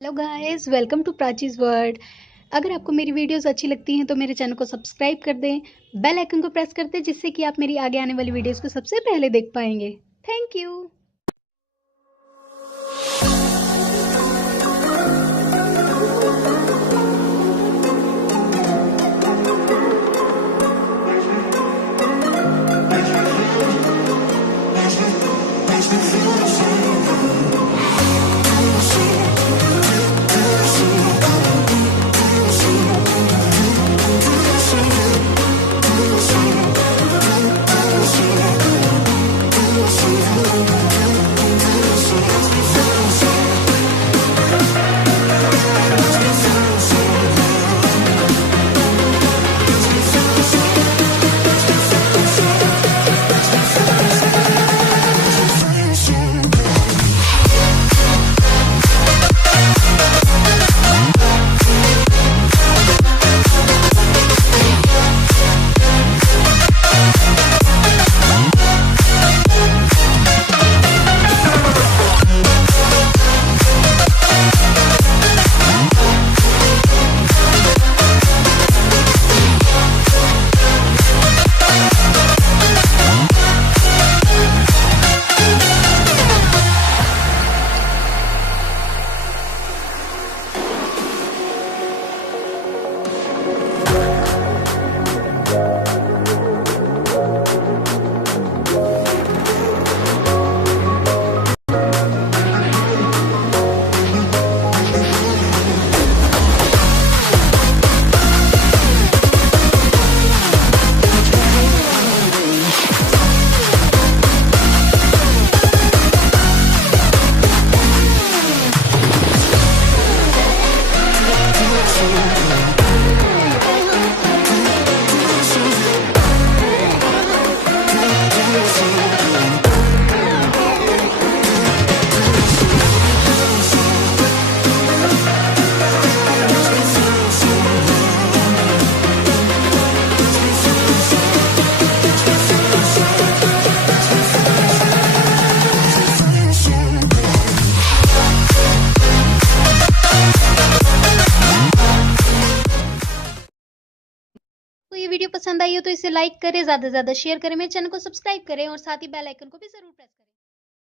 Hello guys, welcome to प्राचीज world. अगर आपको मेरी वीडियोस अच्छी लगती हैं तो मेरे चैनल को सब्सक्राइब कर दें, बेल आइकन को प्रेस कर दें जिससे कि आप मेरी आगे आने वाली वीडियोस को सबसे पहले देख पाएंगे। Thank you. तो ये वीडियो पसंद आई हो तो इसे लाइक करें, ज़्यादा से ज़्यादा शेयर करें, मेरे चैनल को सब्सक्राइब करें और साथ ही बेल आइकन को भी ज़रूर प्रेस करें।